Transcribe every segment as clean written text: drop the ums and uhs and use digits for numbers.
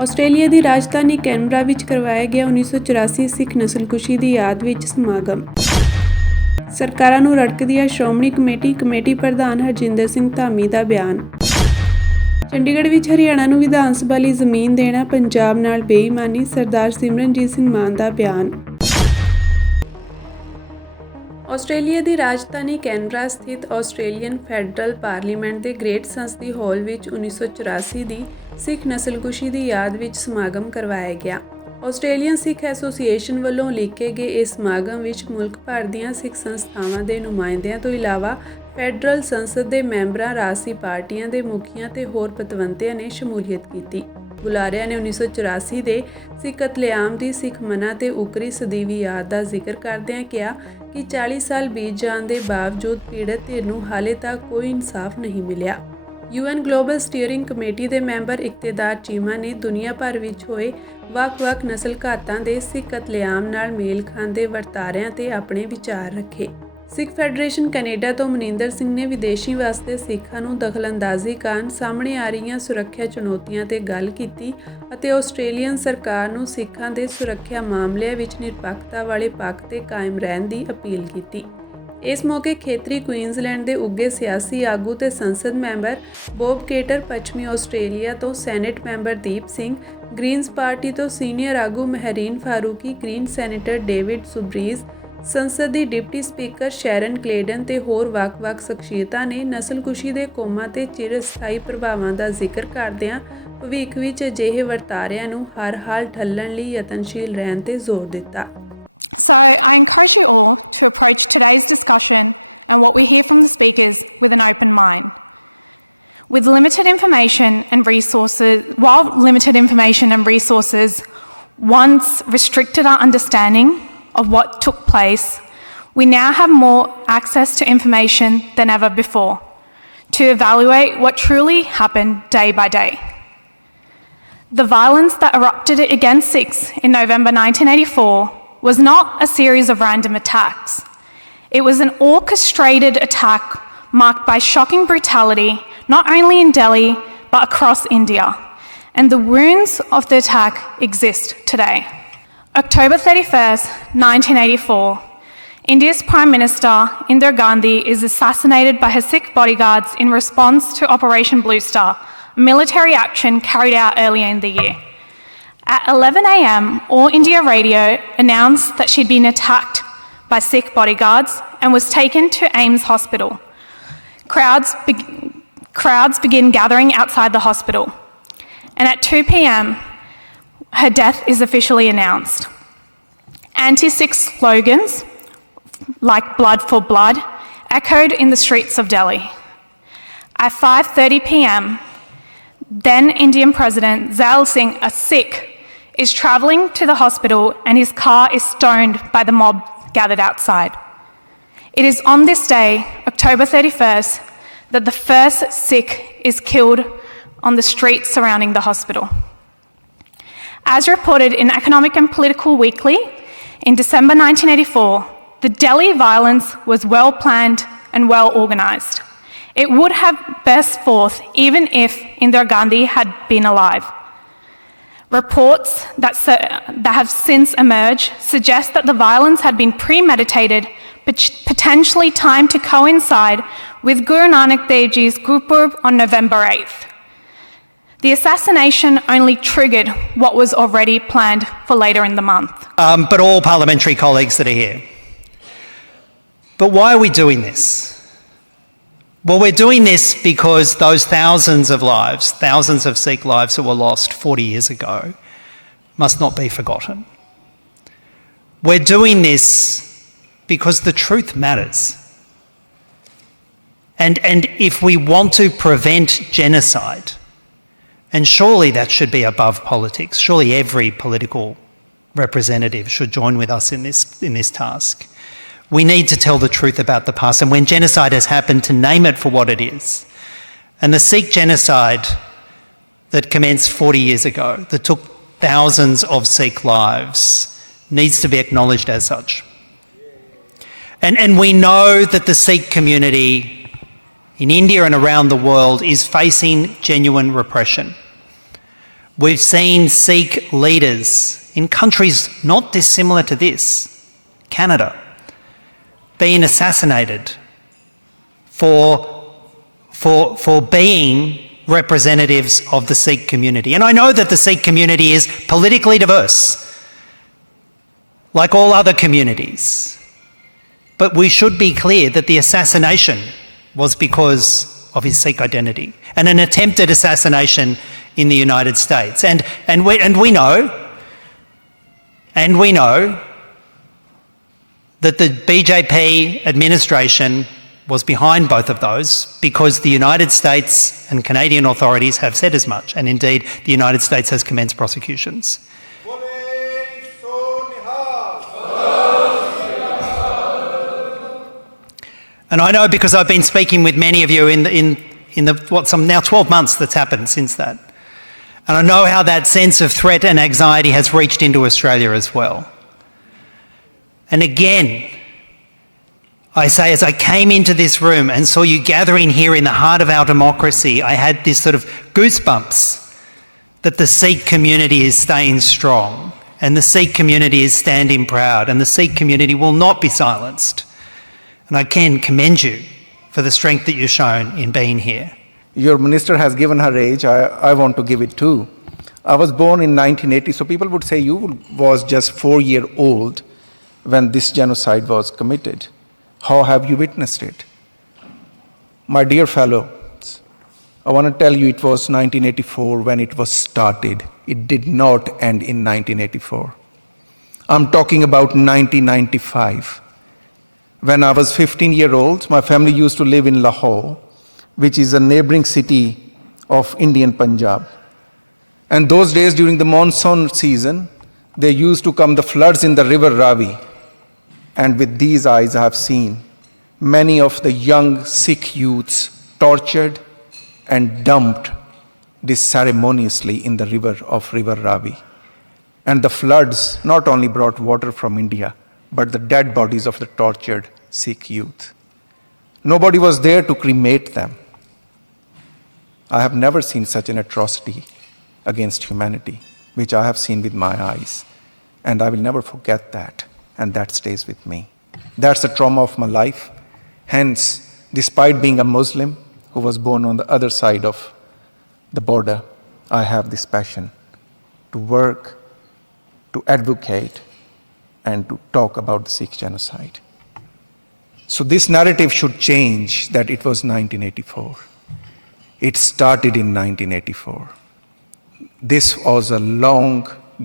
ਆਸਟ੍ਰੇਲੀਆ ਦੀ ਰਾਜਧਾਨੀ ਕੈਨਬਰਾ ਵਿੱਚ ਕਰਵਾਇਆ ਗਿਆ 1984 ਸਿੱਖ ਨਸਲਕੁਸ਼ੀ ਦੀ ਯਾਦ ਵਿੱਚ ਸਮਾਗਮ। ਸਰਕਾਰਾਂ ਨੂੰ ਰੜਕਦੀ ਹੈ ਸ਼੍ਰੋਮਣੀ ਕਮੇਟੀ ਪ੍ਰਧਾਨ ਹਰਜਿੰਦਰ ਸਿੰਘ ਧਾਮੀ ਦਾ ਬਿਆਨ। ਚੰਡੀਗੜ੍ਹ ਵਿੱਚ ਹਰਿਆਣਾ ਨੂੰ ਵਿਧਾਨ ਸਭਾ ਲਈ ਜ਼ਮੀਨ ਦੇਣਾ ਪੰਜਾਬ ਨਾਲ ਬੇਈਮਾਨੀ, ਸਰਦਾਰ ਸਿਮਰਨਜੀਤ ਸਿੰਘ ਮਾਨ ਦਾ ਬਿਆਨ। ਆਸਟ੍ਰੇਲੀਆ ਦੀ ਰਾਜਧਾਨੀ ਕੈਨਬਰਾ ਸਥਿਤ ਆਸਟ੍ਰੇਲੀਅਨ ਫੈਡਰਲ ਪਾਰਲੀਮੈਂਟ ਦੇ ਗ੍ਰੇਟ ਸੰਸਦੀ ਹਾਲ ਵਿੱਚ 1984 ਦੀ ਸਿੱਖ ਨਸਲਕੁਸ਼ੀ ਦੀ ਯਾਦ ਵਿੱਚ ਸਮਾਗਮ ਕਰਵਾਇਆ ਗਿਆ। ਆਸਟ੍ਰੇਲੀਅਨ ਸਿੱਖ ਐਸੋਸੀਏਸ਼ਨ ਵੱਲੋਂ ਉਲੀਕੇ ਗਏ ਇਸ ਸਮਾਗਮ ਵਿੱਚ ਮੁਲਕ ਭਰ ਦੀਆਂ ਸਿੱਖ ਸੰਸਥਾਵਾਂ ਦੇ ਨੁਮਾਇੰਦਿਆਂ ਤੋਂ ਇਲਾਵਾ ਫੈਡਰਲ ਸੰਸਦ ਦੇ ਮੈਂਬਰਾਂ, ਰਾਜਸੀ ਪਾਰਟੀਆਂ ਦੇ ਮੁਖੀਆਂ ਤੇ ਹੋਰ ਪਤਵੰਤਿਆਂ ਨੇ ਸ਼ਮੂਲੀਅਤ ਕੀਤੀ। ਬੁਲਾਰਿਆਂ ਨੇ 1984 ਦੇ ਸਿੱਖ ਕਤਲੇਆਮ ਦੀ ਸਿੱਖ ਮਨਾਂ ਤੇ ਉਕਰੀ ਸਦੀਵੀ ਯਾਦ ਦਾ ਜ਼ਿਕਰ ਕਰਦਿਆਂ ਕਿਹਾ ਕਿ 40 ਸਾਲ ਬੀਤ ਜਾਣ ਦੇ ਬਾਵਜੂਦ ਪੀੜਤ ਧਿਰ ਨੂੰ ਹਾਲੇ ਤੱਕ ਕੋਈ ਇਨਸਾਫ ਨਹੀਂ ਮਿਲਿਆ। UN ਗਲੋਬਲ ਸਟੀਅਰਿੰਗ ਕਮੇਟੀ ਦੇ ਮੈਂਬਰ ਇਕਤਦਾਰ ਚੀਮਾ ਨੇ ਦੁਨੀਆ ਭਰ ਵਿੱਚ ਹੋਏ ਵੱਖ-ਵੱਖ ਨਸਲ ਘਾਤਾਂ ਦੇ ਸਿੱਖ ਕਤਲੇਆਮ ਨਾਲ ਮੇਲ ਖਾਂਦੇ ਵਰਤਾਰਿਆਂ ਤੇ ਆਪਣੇ ਵਿਚਾਰ ਰੱਖੇ। ਸਿੱਖ ਫੈਡਰੇਸ਼ਨ ਕੈਨੇਡਾ ਤੋਂ ਮਨਿੰਦਰ ਸਿੰਘ ਨੇ ਵਿਦੇਸ਼ੀ ਵਸਦੇ ਸਿੱਖਾਂ ਨੂੰ ਦਖਲਅੰਦਾਜ਼ੀ ਕਾਰਨ ਸਾਹਮਣੇ ਆ ਰਹੀਆਂ ਸੁਰੱਖਿਆ ਚੁਣੌਤੀਆਂ ਤੇ ਗੱਲ ਕੀਤੀ ਅਤੇ ਆਸਟ੍ਰੇਲੀਅਨ ਸਰਕਾਰ ਨੂੰ ਸਿੱਖਾਂ ਦੇ ਸੁਰੱਖਿਆ ਮਾਮਲਿਆਂ ਵਿੱਚ ਨਿਰਪੱਖਤਾ ਵਾਲੇ ਪੱਖ ਤੇ ਕਾਇਮ ਰਹਿਣ ਦੀ ਅਪੀਲ ਕੀਤੀ। ਇਸ ਮੌਕੇ ਖੇਤਰੀ ਕੁਈਨਜ਼ਲੈਂਡ ਦੇ ਉੱਘੇ ਸਿਆਸੀ ਆਗੂ ਤੇ ਸੰਸਦ ਮੈਂਬਰ ਬੋਬ ਕੇਟਰ, ਪੱਛਮੀ ਆਸਟ੍ਰੇਲੀਆ ਤੋਂ senate member Deep Singh, Greens party ਤੋਂ ਸੀਨੀਅਰ ਆਗੂ ਮਹਿਰੀਨ ਫਾਰੂਕੀ, ਗ੍ਰੀਨ ਸੈਨੇਟਰ ਡੇਵਿਡ ਸੁਬਰੀਜ਼, ਸੰਸਦ ਦੀ ਡਿਪਟੀ ਸਪੀਕਰ ਸ਼ੈਰਨ ਕਲੇਡਨ ਤੇ ਹੋਰ ਵੱਖ-ਵੱਖ ਸ਼ਖਸੀਅਤਾਂ ਨੇ ਨਸਲਕੁਸ਼ੀ ਦੇ ਕੌਮਾਂ ਤੇ ਚਿਰਸਥਾਈ ਪ੍ਰਭਾਵਾਂ ਦਾ ਜ਼ਿਕਰ ਕਰਦਿਆਂ ਭਵਿੱਖ ਵਿੱਚ ਅਜਿਹੇ ਵਰਤਾਰਿਆਂ ਨੂੰ ਹਰ ਹਾਲ ਠੱਲਣ ਲਈ ਯਤਨਸ਼ੀਲ ਰਹਿਣ ਤੇ ਜ਼ੋਰ ਦਿੱਤਾ। So I encourage you all to approach today's discussion and what we hear from the speakers with an open mind. While limited information and resources once restricted our understanding of what took place, we now have more access to information than ever before to evaluate what truly happened day by day. The violence that erupted against Sikhs in November 1984 was not a series of random attacks. It was an orchestrated attack marked by shocking brutality, not only in Delhi, but across India. And the wounds of the attack exist today. October 31st, 1984, India's Prime Minister Indira Gandhi is assassinated by her Sikh bodyguards in response to Operation Blue Star, a military action carried out earlier in the year. At 11 a.m, All India Radio announced that she'd been attacked by Sikh bodyguards and was taken to AIMS Hospital. Crowds begin gathering outside the hospital. And at 2 p.m, her death is officially announced. Anti-Sikh slogans, like blood for blood, echoed in the streets of Delhi. At 5:30 p.m, then Indian President Zail Singh, a Sikh, is travelling to the hospital and his car is stoned by the mob gathered outside. It is on this day, October 31st, that the first Sikh is killed on the streets surrounding the hospital. As reported in Economic and Political Weekly in December 1984, the Delhi violence was well planned and well organised. It would have burst forth even if Indira Gandhi had been alive. Reports that have since emerged suggest that the violence had been premeditated, potentially timed to coincide with Guru Nanak Dev Ji's Gurpurb on November 8th. The assassination only triggered what was already planned for later in the month. But all parliamentary colleagues that are here. But why are we doing this? Well, we're doing this because those thousands of lives, thousands of Sikh lives that were lost 40 years ago, must not be forgotten. We're doing this because the truth matters. And if we want to prevent genocide, and surely that should be above politics, surely every political representative should join with us in this task. We need to tell the truth about the past, and when genocide has happened, to name it for what it is. And the Sikh genocide that commenced 40 years ago, that took thousands of Sikh lives, needs to be acknowledged as such. And we know that the Sikh community in India and around the world is facing genuine repression. We've seen Sikh leaders in countries not dissimilar to this, Canada, being assassinated for being representatives of the Sikh community. And I know that the Sikh community is politically diverse, like all other communities. But we should be clear that the assassination was because of his Sikh identity and an attempted assassination in the United States. And we know that the BJP administration was behind both of those because the United States and Canadian authorities have said as much, and indeed the United States has commenced prosecutions. And I know because I've been speaking with many of you in the some now 12 months that's happened since that. And I know how that sense of threat and anxiety has reached into Australia as well. And again, I say, as I came into this room and saw you gathering here in the heart of our democracy, I had this sort of goosebumps that the Sikh community is staying strong and the Sikh community is standing proud and the Sikh community will not be silenced. And I can commend you for the strength that you've shown in being here. Your minister has given her age, I want to give it too. I was born in 1980, so people would say you was just 4-year-old when this genocide was committed. How have you witnessed it? My dear fellows, I want to tell you it was 1984 when it was started. It did not end in 1984. I'm talking about 1995. When I was 15-year-old, my family used to live in Lahore, which is a neighboring city of Indian Punjab. And those days during the monsoon season, there used to come the floods in the river Ravi. And with these eyes I have seen many of the young Sikh youths tortured and dumped disceremoniously in the river Ravi. And the floods not only brought water from India, but the dead bodies of the tortured Sikh youth. Nobody was there to cremate them. I have never seen such an atrocity against humanity, which I have seen with my eyes. And I will never forget that, and that stays with me. That's the trauma of my life. Hence, despite being a Muslim who was born on the other side of the border, I have this passion to work, to advocate, and to talk about the Sikh genocide. So this narrative should change that it was 1984. It started in 1984. This was a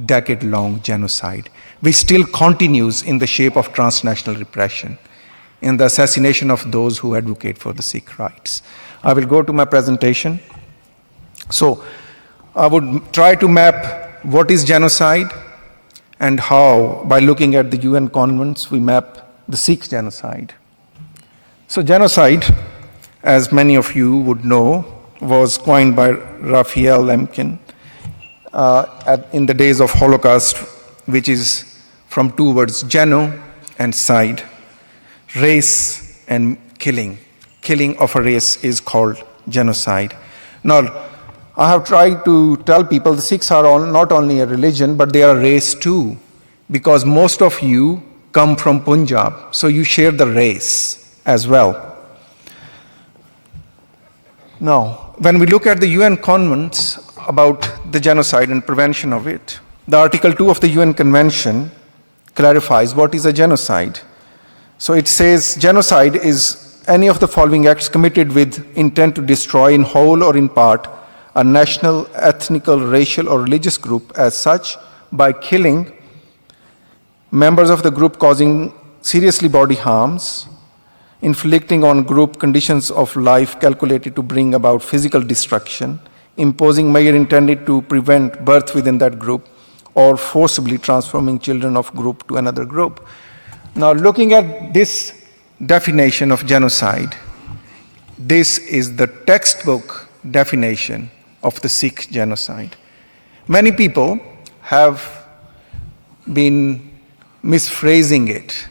decade-long genocide, which still continues in the shape of transnational repression, in the assassination of those who advocate for the Sikh rights. I will go to my presentation. So I would try to map what is genocide and how, by looking at the UN convents, we map the Sikh genocide. So genocide, as many of you would know, was coined by Raphael Lemkin in the days of Holocaust, which is from two words, geno and side, race and killing. Killing of a race is called genocide. Now, I have tried to tell people the Sikhs are not only a religion, but they are a race too, because most of you come from Punjab, so you share the race as well. Now, when we look at the UN convents about the genocide and prevention of it, the Article 2 of the UN Convention clarifies what is a genocide. So it says genocide is any of the following acts committed with intent to destroy in whole or in part a national, ethnical, racial, or religious group as such by killing members of the group, causing seriously bodily harms, inflicting on group conditions of life calculated to bring about physical destruction, imposing measure intended to prevent birth within that group, or forcibly transforming children of group to another group. Now, looking at this definition of genocide, this is the textbook definition of the Sikh genocide. Many people have been misphrasing it.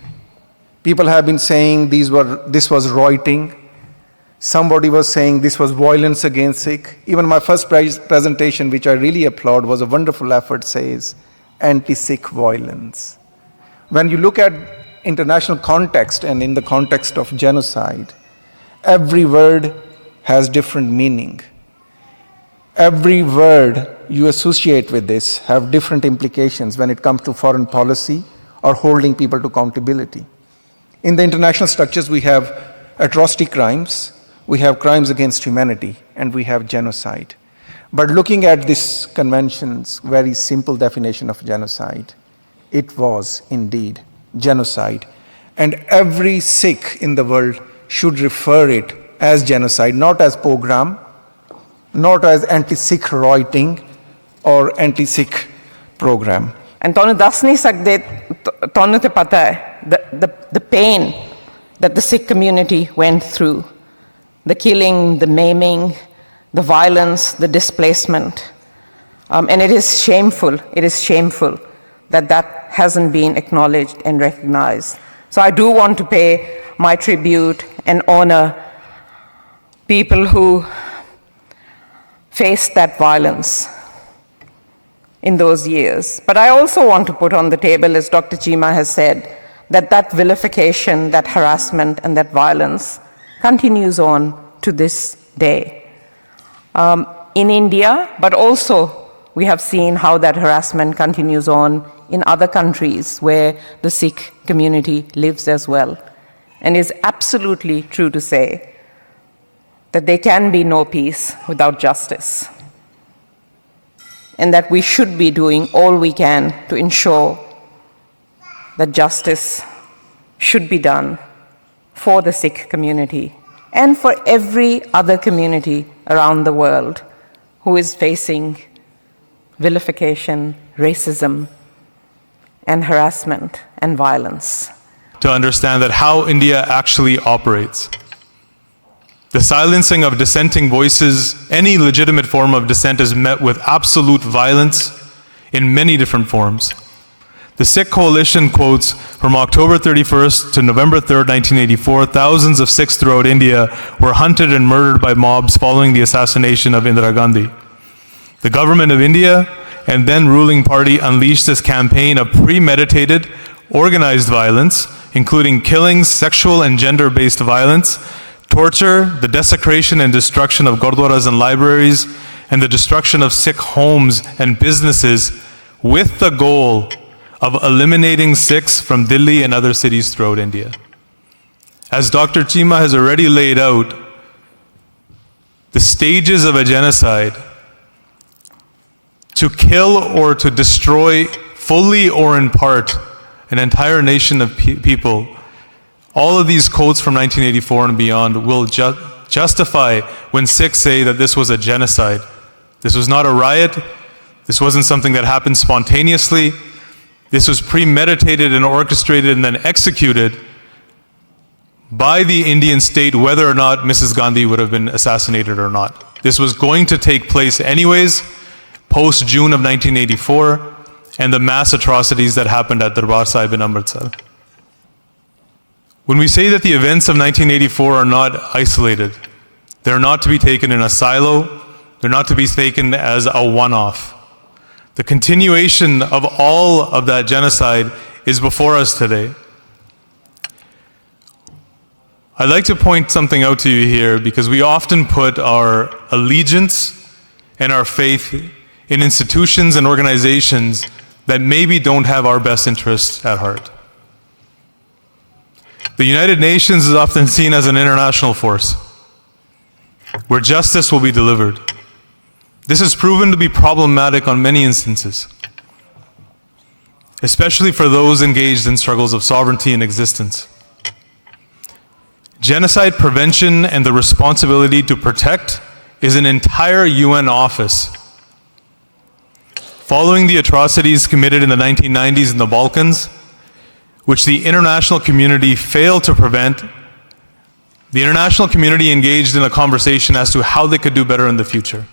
People have been saying this was rioting. Somebody was saying this was violence against Sikh. Even my first presentation, which I really applaud, was a wonderful effort, says anti-Sikh violence. When you look at international context and in the context of genocide, every word has different meaning. Every word you associate with this have different implications when it comes to foreign policy or holding people to accountability. In the international structures, we have atrocity crimes, we have crimes against humanity, and we have genocide. But looking at this convention's very simple definition of genocide, it was indeed genocide. And every Sikh in the world should refer it as genocide, not as pogrom, not as anti-Sikh writing or anti-Sikh program. And ਤੁਹਾਨੂੰ ਦੱਸ ਨਹੀਂ ਸਕਦੇ ਤੁਹਾਨੂੰ ਤੇ ਪਤਾ ਹੈ the pain that the Sikh community went through, the killing, the maiming, the violence, the displacement. And it is shameful that that hasn't been acknowledged and recognized. So I do want to pay my tribute and honor people who faced that violence in those years. But I also want to put on the table, as Dr. Cheema has said, that vilification, that harassment, and that violence continues on to this day. In India, but also we have seen how that harassment continues on in other countries where the Sikh community lives as well. And it's absolutely true to say that there can be no peace without justice, and that we should be doing all we can to ensure that justice should be done for the Sikh community and for every other community around the world who is facing vilification, racism, and harassment and violence. To understand that how India actually operates. The silencing of dissenting voices, any legitimate form of dissent, is met with absolute violence in many different forms. The Sikh Coalition quotes from October 31st to November 3rd, 1984, thousands of Sikhs throughout India were hunted and murdered by mobs following the assassination of Indira Gandhi. The government of India and then ruling party unleashed this campaign of premeditated, organized violence, including killings, sexual and gender-based violence, torture, the desecration and destruction of gurdwaras and libraries, and the destruction of Sikh homes and businesses, with the goal of eliminating Sikhs from Delhi and other cities throughout India. As Dr. Cheema has already laid out, the stages of a genocide, to kill or to destroy fully or in part an entire nation of people, all of these quotes from 1984 and beyond will justify when Sikhs say that this was a genocide. This was not a riot. This wasn't something that happened spontaneously. This was premeditated and orchestrated and then executed by the Indian state, whether or not Mrs. Gandhi would have been assassinated or not. This was going to take place anyways, post-June of 1984, and the mass atrocities that happened at Darbar Sahib in Amritsar. When we say that the events of 1984 are not isolated, they're not to be taken in a silo, they're not to be taken as a one-off. The continuation of all of that genocide is before us today. I'd like to point something out to you here, because we often put our allegiance and our faith in institutions and organizations that maybe don't have our best interests at heart. The United Nations is often seen as an international force where justice will be delivered. This has proven to be problematic on many instances, especially for those engaged in struggles of sovereignty and existence. Genocide prevention and the responsibility to protect is an entire UN office. Following the atrocities committed in the 1990s in the Balkans, which the international community failed to prevent, the international community engaged in a conversation as to how they could do better in the future.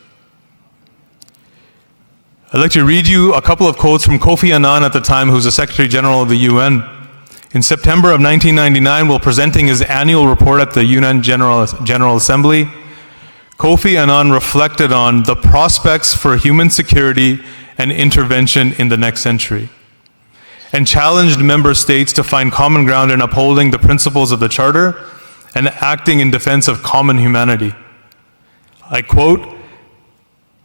I'd like to read you a couple of quotes from Kofi Annan at the time, who's the Secretary General of the UN, In September of 1999, while presenting his annual report at the UN General Assembly, Kofi Annan reflected on the prospects for human security and intervention in the next century, and challenged member states to find common ground in upholding the principles of the Charter and acting in defense of common humanity. I quote,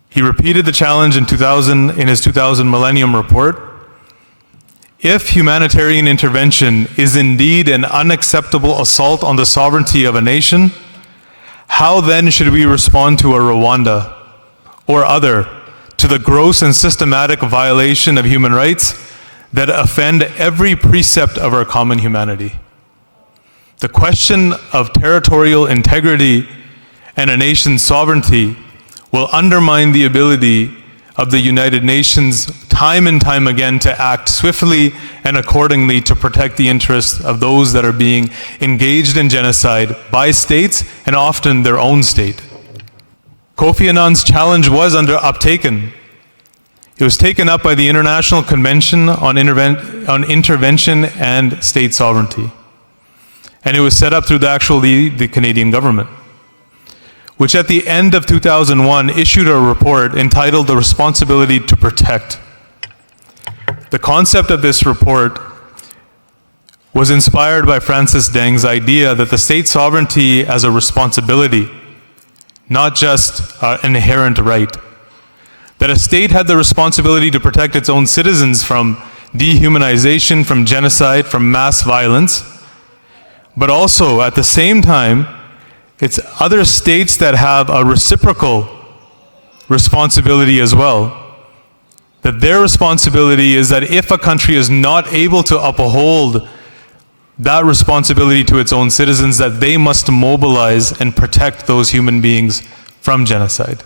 he repeated the challenge in his 2000 Millennium Report. If humanitarian intervention is indeed an unacceptable assault on the sovereignty of a nation, how then should we respond to a Rwanda or other, to the gross and systematic violation of human rights that offend every precept of our common humanity? The question of territorial integrity and a nation's sovereignty will undermine the ability of the United Nations time and time again to act swiftly and accordingly to protect the interests of those that are being engaged in genocide by states and often their own state. Kofi Annan's challenge was uptaken. It was taken up by the International Convention on Intervention and State Sovereignty. And it was set up through the Canadian government, which at the end of 2001 issued a report entitled The Responsibility to Protect. The concept of this report was inspired by Francis Deng's idea that the state sovereignty as a responsibility, not just an inherent right. That a state had the responsibility to protect its own citizens from dehumanization, from genocide, from mass violence, but also at the same time, it's other states that have a reciprocal responsibility as well. That their responsibility is that if a country is not able to uphold that responsibility to its own citizens, that they must mobilize and protect those human beings from genocide.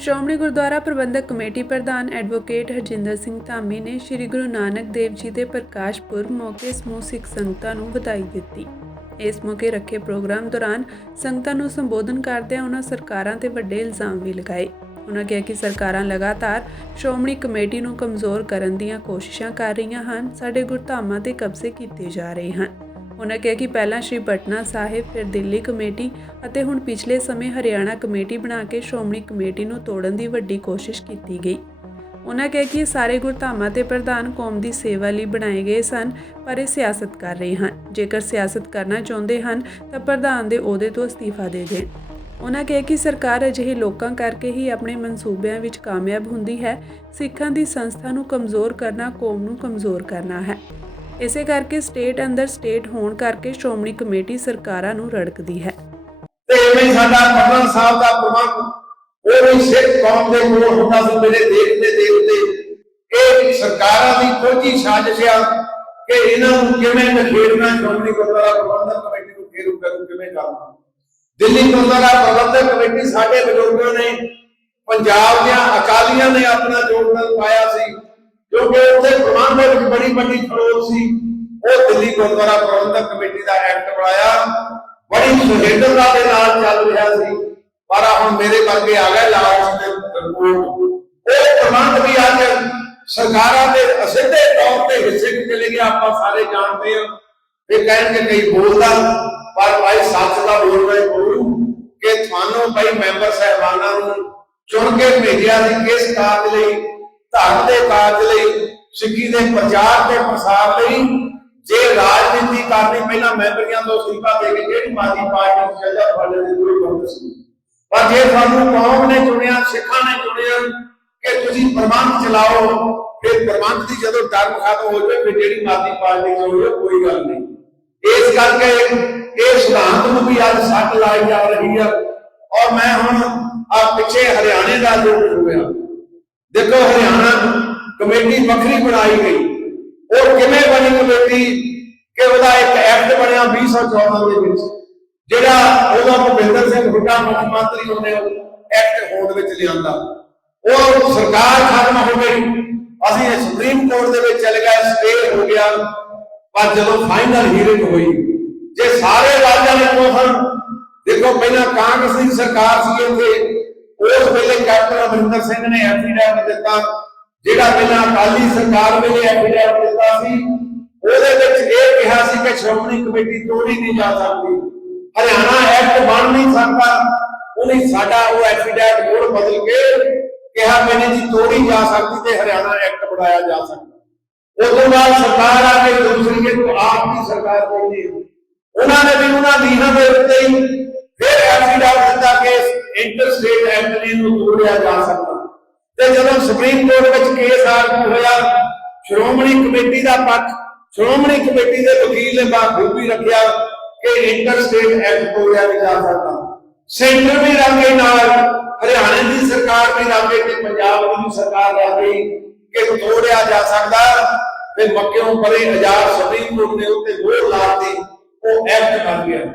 Shiromani Gurdwara Parbandhak Committee ਪ੍ਰਧਾਨ advocate Harjinder Singh Dhami ਨੇ ਸ਼੍ਰੀ ਗੁਰੂ ਨਾਨਕ ਦੇਵ ਜੀ ਦੇ ਪ੍ਰਕਾਸ਼ ਪੁਰਬ ਮੌਕੇ ਸਮੂਹ ਸਿੱਖ ਸੰਗਤਾਂ ਨੂੰ ਵਧਾਈ ਦਿੱਤੀ। ਇਸ ਮੌਕੇ ਰੱਖੇ ਪ੍ਰੋਗਰਾਮ ਦੌਰਾਨ ਸੰਗਤਾਂ ਨੂੰ ਸੰਬੋਧਨ ਕਰਦਿਆਂ ਉਹਨਾਂ ਸਰਕਾਰਾਂ ਤੇ ਵੱਡੇ ਇਲਜ਼ਾਮ ਵੀ ਲਗਾਏ। ਉਹਨਾਂ ਕਿਹਾ ਕਿ ਸਰਕਾਰਾਂ ਲਗਾਤਾਰ ਸ਼੍ਰੋਮਣੀ ਕਮੇਟੀ ਨੂੰ ਕਮਜ਼ੋਰ ਕਰਨ ਦੀਆਂ ਕੋਸ਼ਿਸ਼ਾਂ ਕਰ ਰਹੀਆਂ ਹਨ, ਸਾਡੇ ਗੁਰਧਾਮਾਂ ਤੇ ਕਬਜ਼ੇ ਕੀਤੇ ਜਾ ਰਹੇ ਹਨ। ਉਹਨਾਂ ਕਿਹਾ ਕਿ ਪਹਿਲਾਂ ਸ਼੍ਰੀ ਪਟਨਾ ਸਾਹਿਬ, ਫਿਰ ਦਿੱਲੀ ਕਮੇਟੀ ਅਤੇ ਹੁਣ ਪਿਛਲੇ ਸਮੇਂ ਹਰਿਆਣਾ ਕਮੇਟੀ ਬਣਾ ਕੇ ਸ਼੍ਰੋਮਣੀ ਕਮੇਟੀ ਨੂੰ ਤੋੜਨ ਦੀ ਵੱਡੀ ਕੋਸ਼ਿਸ਼ ਕੀਤੀ ਗਈ। ਉਹਨਾਂ ਕਿਹਾ ਕਿ ਇਹ ਸਾਰੇ ਗੁਰਧਾਮਾਂ ਤੇ ਪ੍ਰਧਾਨ ਕੌਮ ਦੀ ਸੇਵਾ ਲਈ ਬਣਾਏ ਗਏ ਸਨ, ਪਰ ਇਹ ਸਿਆਸਤ ਕਰ ਰਹੇ ਹਨ। ਜੇਕਰ ਸਿਆਸਤ ਕਰਨਾ ਚਾਹੁੰਦੇ ਹਨ ਤਾਂ ਪ੍ਰਧਾਨ ਦੇ ਅਹੁਦੇ ਤੋਂ ਅਸਤੀਫਾ ਦੇ ਦੇਣ। ਉਹਨਾਂ ਕਿਹਾ ਕਿ ਸਰਕਾਰ ਅਜਿਹੇ ਲੋਕਾਂ ਕਰਕੇ ਹੀ ਆਪਣੇ ਮਨਸੂਬਿਆਂ ਵਿੱਚ ਕਾਮਯਾਬ ਹੁੰਦੀ ਹੈ। ਸਿੱਖਾਂ ਦੀ ਸੰਸਥਾ ਨੂੰ ਕਮਜ਼ੋਰ ਕਰਨਾ ਕੌਮ ਨੂੰ ਕਮਜ਼ੋਰ ਕਰਨਾ ਹੈ। ਇਸੇ ਕਰਕੇ ਸਟੇਟ ਅੰਦਰ ਸਟੇਟ ਹੋਣ ਕਰਕੇ ਸ਼੍ਰੋਮਣੀ ਕਮੇਟੀ ਸਰਕਾਰਾਂ ਨੂੰ ਰੜਕਦੀ ਹੈ। ਤੇ ਐਵੇਂ ਸਾਡਾ ਪਟਨਾ ਸਾਹਿਬ ਦਾ ਪ੍ਰਬੰਧ ਉਹ ਵੀ ਸਿੱਖ ਕੌਮ ਦੇ ਕੋਲ ਹੁੰਦਾ ਸੀ। ਮੇਰੇ ਦੇਖਦੇ ਇਹ ਸਰਕਾਰਾਂ ਦੀ ਖੋਜੀ ਸਾਜ਼ਿਸ਼ ਆ ਕਿ ਇਹਨਾਂ ਨੂੰ ਕਿਵੇਂ ਨਖੇੜਨਾ, ਸ਼੍ਰੋਮਣੀ ਗੁਰਦੁਆਰਾ ਪ੍ਰਬੰਧਕ ਕਮੇਟੀ ਨੂੰ ਫੇਰੂ ਕਿਵੇਂ ਕਰਨਾ। ਦਿੱਲੀ ਗੁਰਦੁਆਰਾ ਪ੍ਰਬੰਧਕ ਕਮੇਟੀ ਸਾਡੇ ਬਜ਼ੁਰਗਾਂ ਨੇ, ਪੰਜਾਬ ਦੀਆਂ ਅਕਾਲੀਆਂ ਨੇ ਆਪਣਾ ਯੋਗਦਾਨ ਪਾਇਆ ਸੀ, ਕਿਉਂਕਿ ਉੱਥੇ ਪ੍ਰਬੰਧ ਵਿੱਚ ਬੜੀ ਵੱਡੀ ਖੜੋਤ ਸੀ। ਉਹ ਦਿੱਲੀ ਗੁਰਦੁਆਰਾ ਪ੍ਰਬੰਧਕ ਕਮੇਟੀ ਦਾ ਐਕਟ ਬਣਾਇਆ, ਬੜੀ ਸੁਹਿਰਦਤਾ ਦੇ ਨਾਲ ਚੱਲ ਰਿਹਾ ਸੀ। ਪਰ ਹੁਣ ਮੇਰੇ ਵਰਗੇ ਆ ਗਏ ਲਾਲਚ ਦੇ ਰਿਪੋਰਟ, ਉਹ ਪ੍ਰਬੰਧ ਵੀ ਅੱਜ ਸਰਕਾਰਾਂ ਦੇ ਅਸਿੱਧੇ ਤੌਰ ਤੇ ਹਿੱਸੇ ਵਿੱਚ ਚਲੇ ਗਏ। ਆਪਾਂ ਸਾਰੇ ਜਾਣਦੇ ਹਾਂ। ਇਹ ਕਹਿਣਗੇ ਕਈ ਬੋਲਦਾ, ਪਰ ਭਾਈ ਸੱਚ ਦਾ ਬੋਲਣਾ ਹੀ ਬੋਲੂ ਕਿ ਤੁਹਾਨੂੰ ਭਾਈ ਮੈਂਬਰ ਸਾਹਿਬਾਨਾਂ ਨੂੰ ਚੁਣ ਕੇ ਭੇਜਿਆ ਸੀ ਕਿਸ ਕਾਰਜ ਲਈ? ਧਰਮ ਦੇ ਕਾਰਜ ਲਈ, ਸਿੱਖੀ ਦੇ ਪ੍ਰਚਾਰ ਤੇ ਪ੍ਰਸਾਰ ਲਈ। ਜੇ ਰਾਜਨੀਤੀ ਕਰਨੀ ਪਹਿਲਾਂ ਮੈਂਬਰੀਆਂ ਤੋਂ ਅਸਤੀਫਾ ਦੇ ਕੇ ਜਿਹੜੀ ਮਰਜ਼ੀ ਪਾਰਟੀ ਨੂੰ ਚੱਲ ਜਾ, ਤੁਹਾਡੇ ਦੀ ਕੋਈ ਬੰਦਸ਼ ਨਹੀਂ। ਪਰ ਜੇ ਤੁਹਾਨੂੰ ਕੌਮ ਨੇ ਚੁਣਿਆ, ਸਿੱਖਾਂ ਨੇ ਚੁਣਿਆ ਕਿ ਤੁਸੀਂ ਪ੍ਰਬੰਧ ਚਲਾਓ, ਫਿਰ ਪ੍ਰਬੰਧ ਦੀ ਜਦੋਂ ਟਰਮ ਖਤਮ ਹੋ ਜਾਵੇ ਫਿਰ ਜਿਹੜੀ ਮਰਜ਼ੀ ਪਾਰਟੀ ਚੁਣੋ, ਕੋਈ ਗੱਲ ਨਹੀਂ। ਇਸ ਕਰਕੇ ਇਹ ਸਿਧਾਂਤ ਨੂੰ ਵੀ ਅੱਜ ਸੱਟ ਲਾਈ ਜਾ ਰਹੀ ਆ। ਔਰ ਮੈਂ ਹੁਣ ਆ ਪਿੱਛੇ ਹਰਿਆਣੇ ਦਾ ਜੋ ਹੋਇਆ, ਦੇਖੋ ਹਰਿਆਣਾ ਕਮੇਟੀ ਵੱਖਰੀ ਬਣਾਈ ਗਈ। ਉਹ ਕਿਵੇਂ ਬਣੀ ਕਮੇਟੀ ਕਿ ਉਹਦਾ ਇੱਕ ਐਕਟ ਬਣਿਆ 2014 ਦੇ ਵਿੱਚ, ਜਿਹੜਾ ਉਹਦਾ ਭੁਪਿੰਦਰ ਸਿੰਘ ਹੁੱਡਾ ਮੁੱਖ ਮੰਤਰੀ ਉਹਨੇ ਐਕਟ ਹੋਂਦ ਵਿੱਚ ਲਿਆਂਦਾ। ਉਹ ਸਰਕਾਰ ਖਤਮ ਹੋ ਗਈ, ਅਸੀਂ ਸੁਪਰੀਮ ਕੋਰਟ ਦੇ ਵਿੱਚ ਚਲੇ ਗਏ, ਸਟੇ ਹੋ ਗਿਆ। ਪਰ ਜਦੋਂ ਫਾਈਨਲ ਹੀਅਰਿੰਗ ਹੋਈ, ਜੇ ਸਾਰੇ ਰਾਜਾਂ ਨੇ ਕੋਸਨ, ਦੇਖੋ ਪਹਿਲਾਂ ਕਾਂਗਰਸ ਦੀ ਸਰਕਾਰ ਸੀ ਇੱਥੇ, ਉਸ ਵੇਲੇ ਕੈਪਟਨ ਅਮਰਿੰਦਰ ਸਿੰਘ ਨੇ ਐਫੀਡੈਵਿਟ ਦਿੱਤਾ ਜਿਹੜਾ ਪਹਿਲਾਂ ਅਕਾਲੀ ਸਰਕਾਰ ਵੇਲੇ ਐਫੀਡੈਵਿਟ ਦਿੱਤਾ ਸੀ, ਉਹਦੇ ਵਿੱਚ ਇਹ ਕਿਹਾ ਸੀ ਕਿ ਸ਼੍ਰੋਮਣੀ ਕਮੇਟੀ ਤੋੜੀ ਨਹੀਂ ਜਾ ਸਕਦੀ, ਹਰਿਆਣਾ ਐਕਟ ਬਣ ਨਹੀਂ ਸਕਦਾ। ਉਹਨੇ ਸਾਡਾ ਉਹ ਐਫੀਡੈਵਿਟ ਮੁੜ ਬਦਲ ਕੇ ਕਿਹਾ ਮੈਨੇ ਜੀ ਤੋੜੀ ਜਾ ਸਕਦੀ ਤੇ ਹਰਿਆਣਾ ਐਕਟ ਬਣਾਇਆ ਜਾ ਸਕਦਾ। ਉਸ ਤੋਂ ਬਾਅਦ ਸਰਕਾਰ ਆ ਕੇ ਦੂਸਰੀ ਕੇ ਆਪ ਦੀ ਸਰਕਾਰ ਬਣੀ, ਉਹਨਾਂ ਨੇ ਵੀ ਉਹਨਾਂ ਦੀ ਇਹਨਾਂ ਦੇ ਉੱਤੇ ਹੀ ਫਿਰ ਐਫੀਡੈਵਿਟ ਦਿੱਤਾ ਕਿ ਇੰਟਰ ਸਟੇਟ ਐਕਟ ਨੇ ਇਹਨੂੰ ਤੋੜਿਆ ਜਾ ਸਕਦਾ। ਤੇ ਜਦੋਂ ਸੁਪਰੀਮ ਕੋਰਟ ਵਿੱਚ ਕੇਸ ਆਰਗੂ ਹੋਇਆ, ਸ਼੍ਰੋਮਣੀ ਕਮੇਟੀ ਦਾ ਪੱਖ, ਸ਼੍ਰੋਮਣੀ ਕਮੇਟੀ ਦੇ ਵਕੀਲ ਨੇ ਬਾਖੂਬੀ ਰੱਖਿਆ ਕਿ ਇੰਟਰ ਸਟੇਟ ਐਕਟ ਤੋੜਿਆ ਨਹੀਂ ਜਾ ਸਕਦਾ। ਸੈਂਟਰ ਵੀ ਰਲ ਨਾਲ, ਹਰਿਆਣੇ ਦੀ ਸਰਕਾਰ ਵੀ ਰਲ ਤੇ ਪੰਜਾਬ ਦੀ ਸਰਕਾਰ ਰਲ ਗਈ ਕਿ ਤੋੜਿਆ ਜਾ ਸਕਦਾ। ਤੇ ਮੱਕਿਓਂ ਪਰੇ ਆਜ਼ਾਦ ਸੁਪਰੀਮ ਕੋਰਟ ਨੇ ਉੱਤੇ ਮੋਹਰ ਲਾਤੀ, ਉਹ ਐਕਟ ਬਣ ਗਿਆ।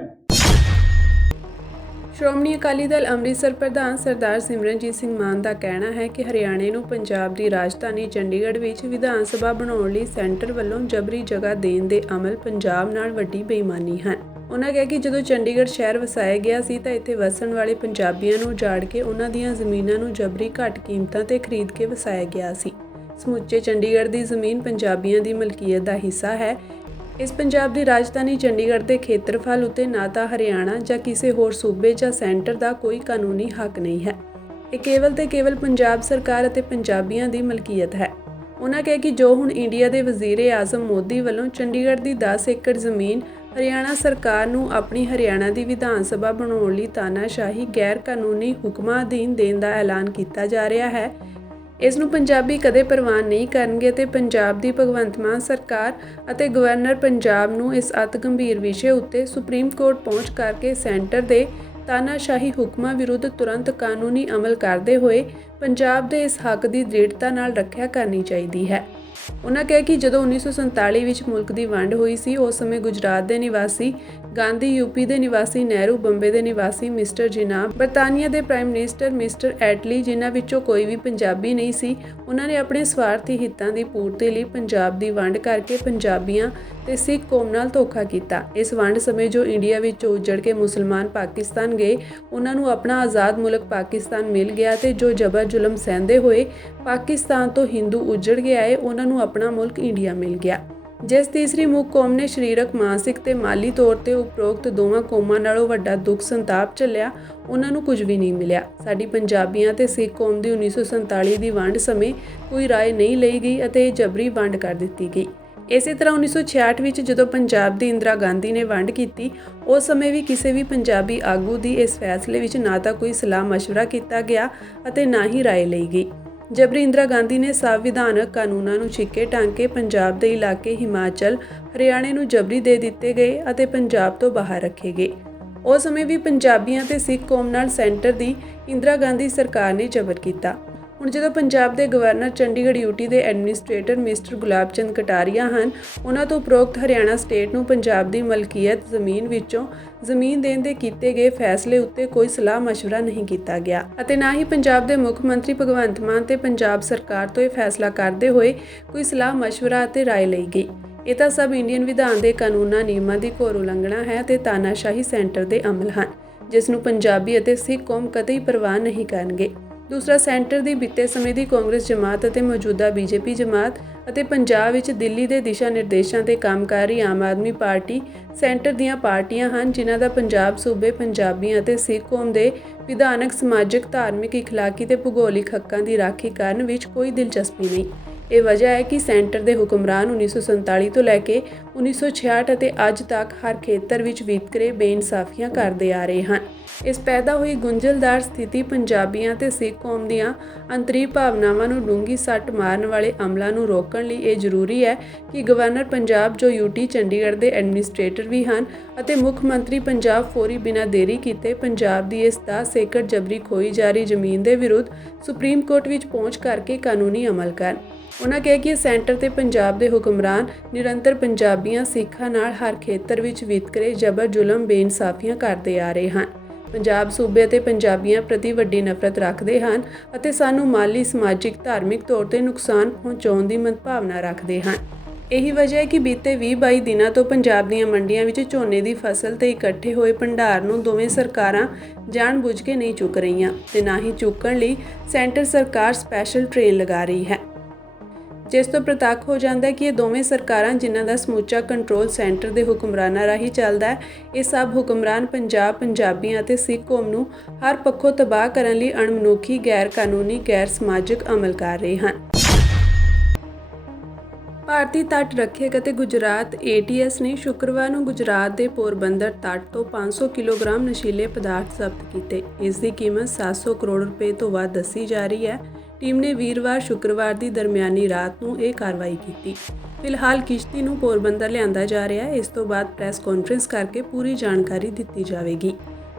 ਸ਼੍ਰੋਮਣੀ ਅਕਾਲੀ ਦਲ ਅੰਮ੍ਰਿਤਸਰ ਪ੍ਰਧਾਨ ਸਰਦਾਰ ਸਿਮਰਨਜੀਤ ਸਿੰਘ ਮਾਨ ਦਾ ਕਹਿਣਾ ਹੈ ਕਿ ਹਰਿਆਣੇ ਨੂੰ ਪੰਜਾਬ ਦੀ ਰਾਜਧਾਨੀ ਚੰਡੀਗੜ੍ਹ ਵਿੱਚ ਵਿਧਾਨ ਸਭਾ ਬਣਾਉਣ ਲਈ ਸੈਂਟਰ ਵੱਲੋਂ ਜਬਰੀ ਜਗ੍ਹਾ ਦੇਣ ਦੇ ਅਮਲ ਪੰਜਾਬ ਨਾਲ ਵੱਡੀ ਬੇਈਮਾਨੀ ਹਨ। ਉਨ੍ਹਾਂ ਕਿਹਾ ਕਿ ਜਦੋਂ ਚੰਡੀਗੜ੍ਹ ਸ਼ਹਿਰ ਵਸਾਇਆ ਗਿਆ ਸੀ ਤਾਂ ਇੱਥੇ ਵਸਣ ਵਾਲੇ ਪੰਜਾਬੀਆਂ ਨੂੰ ਉਜਾੜ ਕੇ ਉਹਨਾਂ ਦੀਆਂ ਜ਼ਮੀਨਾਂ ਨੂੰ ਜਬਰੀ ਘੱਟ ਕੀਮਤਾਂ ਤੇ ਖਰੀਦ ਕੇ ਵਸਾਇਆ ਗਿਆ ਸੀ। ਸਮੁੱਚੇ ਚੰਡੀਗੜ੍ਹ ਦੀ ਜ਼ਮੀਨ ਪੰਜਾਬੀਆਂ ਦੀ ਮਲਕੀਅਤ ਦਾ ਹਿੱਸਾ ਹੈ। ਇਸ ਪੰਜਾਬ ਦੀ ਰਾਜਧਾਨੀ ਚੰਡੀਗੜ੍ਹ ਦੇ ਖੇਤਰਫਲ ਉੱਤੇ ਨਾ ਤਾਂ ਹਰਿਆਣਾ ਜਾਂ ਕਿਸੇ ਹੋਰ ਸੂਬੇ ਜਾਂ ਸੈਂਟਰ ਦਾ ਕੋਈ ਕਾਨੂੰਨੀ ਹੱਕ ਨਹੀਂ ਹੈ। ਇਹ ਕੇਵਲ ਤੇ ਕੇਵਲ ਪੰਜਾਬ ਸਰਕਾਰ ਅਤੇ ਪੰਜਾਬੀਆਂ ਦੀ ਮਲਕੀਅਤ ਹੈ। ਉਨ੍ਹਾਂ ਕਿਹਾ ਕਿ ਜੋ ਹੁਣ ਇੰਡੀਆ ਦੇ ਵਜ਼ੀਰ-ਏ-ਆਜ਼ਮ ਮੋਦੀ ਵੱਲੋਂ ਚੰਡੀਗੜ੍ਹ ਦੀ 10 ਏਕੜ ਜ਼ਮੀਨ ਹਰਿਆਣਾ ਸਰਕਾਰ ਨੂੰ ਆਪਣੀ ਹਰਿਆਣਾ ਦੀ ਵਿਧਾਨ ਸਭਾ ਬਣਾਉਣ ਲਈ ਤਾਨਾਸ਼ਾਹੀ ਗੈਰ ਕਾਨੂੰਨੀ ਹੁਕਮਾਂ ਅਧੀਨ ਦੇਣ ਦਾ ਐਲਾਨ ਕੀਤਾ ਜਾ ਰਿਹਾ ਹੈ, ਇਸ ਨੂੰ ਪੰਜਾਬੀ ਕਦੇ ਪ੍ਰਵਾਨ ਨਹੀਂ ਕਰਨਗੇ ਅਤੇ ਪੰਜਾਬ ਦੀ ਭਗਵੰਤ ਮਾਨ ਸਰਕਾਰ ਅਤੇ ਗਵਰਨਰ ਪੰਜਾਬ ਨੂੰ ਇਸ ਅਤਿ ਗੰਭੀਰ ਵਿਸ਼ੇ ਉੱਤੇ ਸੁਪਰੀਮ ਕੋਰਟ ਪਹੁੰਚ ਕਰਕੇ ਸੈਂਟਰ ਦੇ ਤਾਨਾਸ਼ਾਹੀ ਹੁਕਮਾਂ ਵਿਰੁੱਧ ਤੁਰੰਤ ਕਾਨੂੰਨੀ ਅਮਲ ਕਰਦੇ ਹੋਏ ਪੰਜਾਬ ਦੇ ਇਸ ਹੱਕ ਦੀ ਦ੍ਰਿੜਤਾ ਨਾਲ ਰੱਖਿਆ ਕਰਨੀ ਚਾਹੀਦੀ ਹੈ। ਉਨ੍ਹਾਂ ਕਿਹਾ ਕਿ ਜਦੋਂ 1947 ਵਿੱਚ ਮੁਲਕ ਦੀ ਵੰਡ ਹੋਈ ਸੀ, ਉਸ ਸਮੇਂ ਗੁਜਰਾਤ ਦੇ ਨਿਵਾਸੀ ਗਾਂਧੀ, ਯੂਪੀ ਦੇ ਨਿਵਾਸੀ ਨਹਿਰੂ, ਬੰਬੇ ਦੇ ਨਿਵਾਸੀ ਮਿਸਟਰ ਜਿਨਾਹ, ਬਰਤਾਨੀਆ ਦੇ ਪ੍ਰਾਈਮ ਮਿਨਿਸਟਰ ਮਿਸਟਰ ਐਟਲੀ, ਜਿਨ੍ਹਾਂ ਵਿੱਚੋਂ ਕੋਈ ਵੀ ਪੰਜਾਬੀ ਨਹੀਂ ਸੀ, ਉਹਨਾਂ ਨੇ ਆਪਣੇ ਸਵਾਰਥੀ ਹਿੱਤਾਂ ਦੀ ਪੂਰਤੀ ਲਈ ਪੰਜਾਬ ਦੀ ਵੰਡ ਕਰਕੇ ਪੰਜਾਬੀਆਂ ਤੇ ਸਿੱਖ ਕੌਮ ਨਾਲ ਧੋਖਾ ਕੀਤਾ। ਇਸ ਵੰਡ ਸਮੇਂ ਜੋ ਇੰਡੀਆ ਵਿੱਚ ਉੱਜੜ ਕੇ ਮੁਸਲਮਾਨ ਪਾਕਿਸਤਾਨ ਗਏ, ਉਹਨਾਂ ਨੂੰ ਆਪਣਾ ਆਜ਼ਾਦ ਮੁਲਕ ਪਾਕਿਸਤਾਨ ਮਿਲ ਗਿਆ ਤੇ ਜੋ ਜ਼ਬਰ ਜ਼ੁਲਮ ਸਹਿੰਦੇ ਹੋਏ ਪਾਕਿਸਤਾਨ ਤੋਂ ਹਿੰਦੂ ਉੱਜੜ ਕੇ ਆਏ, ਉਹਨਾਂ ਨੂੰ ਆਪਣਾ ਮੁਲਕ ਇੰਡੀਆ ਮਿਲ ਗਿਆ। ਜਿਸ ਤੀਸਰੀ ਮੁੱਖ ਕੌਮ ਨੇ ਸਰੀਰਕ, ਮਾਨਸਿਕ ਤੇ ਮਾਲੀ ਤੌਰ ਤੇ ਉਪਰੋਕਤ ਦੋਵਾਂ ਕੌਮਾਂ ਨਾਲੋਂ ਵੱਡਾ ਦੁੱਖ ਸੰਤਾਪ ਝੱਲਿਆ, ਉਹਨਾਂ ਨੂੰ ਕੁਝ ਵੀ ਨਹੀਂ ਮਿਲਿਆ। ਸਾਡੀ ਪੰਜਾਬੀਆਂ ਤੇ ਸਿੱਖ ਕੌਮ ਦੀ 1947 ਦੀ ਵੰਡ ਸਮੇਂ ਕੋਈ ਰਾਏ ਨਹੀਂ ਲਈ ਗਈ ਅਤੇ ਇਹ ਜਬਰੀ ਵੰਡ ਕਰ ਦਿੱਤੀ ਗਈ। ਇਸੇ ਤਰ੍ਹਾਂ 1966 ਵਿੱਚ ਜਦੋਂ ਪੰਜਾਬ ਦੀ ਇੰਦਰਾ ਗਾਂਧੀ ਨੇ ਵੰਡ ਕੀਤੀ, ਉਸ ਸਮੇਂ ਵੀ ਕਿਸੇ ਵੀ ਪੰਜਾਬੀ ਆਗੂ ਦੀ ਇਸ ਫੈਸਲੇ ਵਿੱਚ ਨਾ ਤਾਂ ਕੋਈ ਸਲਾਹ ਮਸ਼ਵਰਾ ਕੀਤਾ ਗਿਆ ਅਤੇ ਨਾ ਹੀ ਰਾਏ ਲਈ ਗਈ। ਜਬਰੀ ਇੰਦਰਾ ਗਾਂਧੀ ਨੇ ਸੰਵਿਧਾਨਕ ਕਾਨੂੰਨਾਂ ਨੂੰ ਛਿੱਕੇ ਟੰਗ ਕੇ ਪੰਜਾਬ ਦੇ ਇਲਾਕੇ ਹਿਮਾਚਲ, ਹਰਿਆਣੇ ਨੂੰ ਜਬਰੀ ਦੇ ਦਿੱਤੇ ਗਏ ਅਤੇ ਪੰਜਾਬ ਤੋਂ ਬਾਹਰ ਰੱਖੇ ਗਏ। ਉਸ ਸਮੇਂ ਵੀ ਪੰਜਾਬੀਆਂ ਤੇ ਸਿੱਖ ਕੌਮ ਨਾਲ ਸੈਂਟਰ ਦੀ ਇੰਦਰਾ ਗਾਂਧੀ ਸਰਕਾਰ ਨੇ ਜ਼ਬਰ ਕੀਤਾ। ਹੁਣ ਜਦੋਂ ਪੰਜਾਬ ਦੇ ਗਵਰਨਰ ਚੰਡੀਗੜ੍ਹ ਯੂਟੀ ਦੇ ਐਡਮਿਨਿਸਟ੍ਰੇਟਰ ਮਿਸਟਰ ਗੁਲਾਬ ਚੰਦ ਕਟਾਰੀਆ ਹਨ, ਉਹਨਾਂ ਤੋਂ ਉਪਰੋਕਤ ਹਰਿਆਣਾ ਸਟੇਟ ਨੂੰ ਪੰਜਾਬ ਦੀ ਮਲਕੀਅਤ ਜ਼ਮੀਨ ਵਿੱਚੋਂ ਜ਼ਮੀਨ ਦੇਣ ਦੇ ਕੀਤੇ ਗਏ ਫੈਸਲੇ ਉੱਤੇ ਕੋਈ ਸਲਾਹ ਮਸ਼ਵਰਾ ਨਹੀਂ ਕੀਤਾ ਗਿਆ ਅਤੇ ਨਾ ਹੀ ਪੰਜਾਬ ਦੇ ਮੁੱਖ ਮੰਤਰੀ ਭਗਵੰਤ ਮਾਨ ਤੇ ਪੰਜਾਬ ਸਰਕਾਰ ਤੋਂ ਇਹ ਫੈਸਲਾ ਕਰਦੇ ਹੋਏ ਕੋਈ ਸਲਾਹ ਮਸ਼ਵਰਾ ਅਤੇ ਰਾਏ ਲਈ ਗਈ। ਇਹ ਤਾਂ ਸਭ ਇੰਡੀਅਨ ਵਿਧਾਨ ਦੇ ਕਾਨੂੰਨਾਂ ਨਿਯਮਾਂ ਦੀ ਘੋਰ ਉਲੰਘਣਾ ਹੈ ਤੇ ਤਾਨਾਸ਼ਾਹੀ ਸੈਂਟਰ ਦੇ ਅਮਲ ਹਨ, ਜਿਸ ਨੂੰ ਪੰਜਾਬੀ ਅਤੇ ਸਿੱਖ ਕੌਮ ਕਦੇ ਹੀ ਪ੍ਰਵਾਨ ਨਹੀਂ ਕਰਨਗੇ। ਦੂਸਰਾ, ਸੈਂਟਰ ਦੀ ਬੀਤੇ ਸਮੇਂ ਦੀ ਕਾਂਗਰਸ ਜਮਾਤ ਅਤੇ ਮੌਜੂਦਾ ਬੀਜੇਪੀ ਜਮਾਤ ਅਤੇ ਪੰਜਾਬ ਵਿੱਚ ਦਿੱਲੀ ਦੇ ਦਿਸ਼ਾ ਨਿਰਦੇਸ਼ਾਂ ਤੇ ਕੰਮ ਕਰ ਰਹੀ ਆਮ ਆਦਮੀ ਪਾਰਟੀ ਸੈਂਟਰ ਦੀਆਂ ਪਾਰਟੀਆਂ ਹਨ, ਜਿਨ੍ਹਾਂ ਦਾ ਪੰਜਾਬ ਸੂਬੇ ਪੰਜਾਬੀਆਂ ਅਤੇ ਸਿੱਖ ਕੌਮ ਦੇ ਵਿਧਾਨਕ, ਸਮਾਜਿਕ, ਧਾਰਮਿਕ, ਇਖਲਾਕੀ ਤੇ ਭੂਗੋਲਿਕ ਹੱਕਾਂ ਦੀ ਰਾਖੀ ਕਰਨ ਵਿੱਚ ਕੋਈ ਦਿਲਚਸਪੀ ਨਹੀਂ। ਇਹ ਵਜ੍ਹਾ ਹੈ ਕਿ ਸੈਂਟਰ ਦੇ ਹੁਕਮਰਾਨ 1947 ਤੋਂ ਲੈ ਕੇ 1966 ਅਤੇ ਅੱਜ ਤੱਕ ਹਰ ਖੇਤਰ ਵਿੱਚ ਵਿਤਕਰੇ, ਬੇਇਨਸਾਫੀਆਂ ਕਰਦੇ ਆ ਰਹੇ ਹਨ। ਇਸ ਪੈਦਾ ਹੋਈ ਗੁੰਝਲਦਾਰ ਸਥਿਤੀ ਪੰਜਾਬੀਆਂ ਤੇ ਸਿੱਖ ਕੌਮ ਦੀਆਂ ਅੰਤਰੀ ਭਾਵਨਾਵਾਂ ਨੂੰ ਡੂੰਘੀ ਸੱਟ ਮਾਰਨ ਵਾਲੇ ਅਮਲਾਂ ਨੂੰ ਰੋਕਣ ਲਈ ਇਹ ਜ਼ਰੂਰੀ ਹੈ ਕਿ ਗਵਰਨਰ ਪੰਜਾਬ, ਜੋ ਯੂਟੀ ਚੰਡੀਗੜ੍ਹ ਦੇ ਐਡਮਿਨਿਸਟ੍ਰੇਟਰ ਵੀ ਹਨ, ਅਤੇ ਮੁੱਖ ਮੰਤਰੀ ਪੰਜਾਬ ਫੌਰੀ ਬਿਨਾਂ ਦੇਰੀ ਕੀਤੇ ਪੰਜਾਬ ਦੀ ਇਸ 10 ਏਕੜ ਜਬਰੀ ਖੋਈ ਜਾ ਰਹੀ ਜ਼ਮੀਨ ਦੇ ਵਿਰੁੱਧ ਸੁਪਰੀਮ ਕੋਰਟ ਵਿੱਚ ਪਹੁੰਚ ਕਰਕੇ ਕਾਨੂੰਨੀ ਅਮਲ ਕਰਨ। ਉਨ੍ਹਾਂ ਕਿਹਾ ਕਿ ਸੈਂਟਰ ਤੇ ਪੰਜਾਬ ਦੇ ਹੁਕਮਰਾਨ ਨਿਰੰਤਰ ਪੰਜਾਬੀਆਂ, ਸਿੱਖਾਂ ਨਾਲ ਹਰ ਖੇਤਰ ਵਿੱਚ ਵਿਤਕਰੇ, ਜ਼ਬਰ, ਜ਼ੁਲਮ, ਬੇਇਨਸਾਫੀਆਂ ਕਰਦੇ ਆ ਰਹੇ ਹਨ। ਪੰਜਾਬ ਸੂਬੇ ਅਤੇ ਪੰਜਾਬੀਆਂ ਪ੍ਰਤੀ ਵੱਡੀ ਨਫ਼ਰਤ ਰੱਖਦੇ ਹਨ ਅਤੇ ਸਾਨੂੰ ਮਾਲੀ, ਸਮਾਜਿਕ, ਧਾਰਮਿਕ ਤੌਰ ਤੇ ਨੁਕਸਾਨ ਪਹੁੰਚਾਉਣ ਦੀ ਮੰਦਭਾਵਨਾ ਰੱਖਦੇ ਹਨ। ਇਹੀ ਵਜ੍ਹਾ ਹੈ ਕਿ ਬੀਤੇ 20-22 ਦਿਨਾਂ ਤੋਂ ਪੰਜਾਬ ਦੀਆਂ ਮੰਡੀਆਂ ਵਿੱਚ ਝੋਨੇ ਦੀ ਫਸਲ ਤੇ ਇਕੱਠੇ ਹੋਏ ਭੰਡਾਰ ਨੂੰ ਦੋਵੇਂ ਸਰਕਾਰਾਂ ਜਾਣਬੁੱਝ ਕੇ ਨਹੀਂ ਚੁੱਕ ਰਹੀਆਂ ਤੇ ਨਾ ਹੀ ਚੁੱਕਣ ਲਈ ਸੈਂਟਰ ਸਰਕਾਰ ਸਪੈਸ਼ਲ ਟ੍ਰੇਨ ਲਗਾ ਰਹੀ ਹੈ। ਜਿਸ ਤੋਂ ਪ੍ਰਤੱਖ ਹੋ ਜਾਂਦਾ ਹੈ ਕਿ ਇਹ ਦੋਵੇਂ ਸਰਕਾਰਾਂ ਜਿਨ੍ਹਾਂ ਦਾ ਸਮੁੱਚਾ ਕੰਟਰੋਲ ਸੈਂਟਰ ਦੇ ਹੁਕਮਰਾਨਾਂ ਰਾਹੀਂ ਚੱਲਦਾ ਹੈ, ਇਹ ਸਭ ਹੁਕਮਰਾਨ ਪੰਜਾਬ, ਪੰਜਾਬੀਆਂ ਅਤੇ ਸਿੱਖ ਕੌਮ ਨੂੰ ਹਰ ਪੱਖੋਂ ਤਬਾਹ ਕਰਨ ਲਈ ਅਣਮਨੁੱਖੀ, ਗੈਰ ਕਾਨੂੰਨੀ, ਗੈਰ ਸਮਾਜਿਕ ਅਮਲ ਕਰ ਰਹੇ ਹਨ। ਭਾਰਤੀ ਤੱਟ ਰੱਖਿਅਕ ਅਤੇ ਗੁਜਰਾਤ ATS ਨੇ ਸ਼ੁੱਕਰਵਾਰ ਨੂੰ ਗੁਜਰਾਤ ਦੇ ਪੋਰਬੰਦਰ ਤੱਟ ਤੋਂ 500 ਕਿਲੋਗ੍ਰਾਮ ਨਸ਼ੀਲੇ ਪਦਾਰਥ ਜ਼ਬਤ ਕੀਤੇ। ਇਸ ਦੀ ਕੀਮਤ 700 ਕਰੋੜ ਰੁਪਏ ਤੋਂ ਵੱਧ ਦੱਸੀ ਜਾ ਰਹੀ ਹੈ। ਟੀਮ ਨੇ ਵੀਰਵਾਰ ਸ਼ੁੱਕਰਵਾਰ ਦੀ ਦਰਮਿਆਨੀ ਰਾਤ ਨੂੰ ਇਹ ਕਾਰਵਾਈ ਕੀਤੀ। ਫਿਲਹਾਲ ਕਿਸ਼ਤੀ ਨੂੰ ਪੋਰਬੰਦਰ ਲਿਆਂਦਾ ਜਾ ਰਿਹਾ ਹੈ। ਇਸ ਤੋਂ ਬਾਅਦ ਪ੍ਰੈਸ ਕਾਨਫਰੰਸ ਕਰਕੇ ਪੂਰੀ ਜਾਣਕਾਰੀ ਦਿੱਤੀ ਜਾਵੇਗੀ।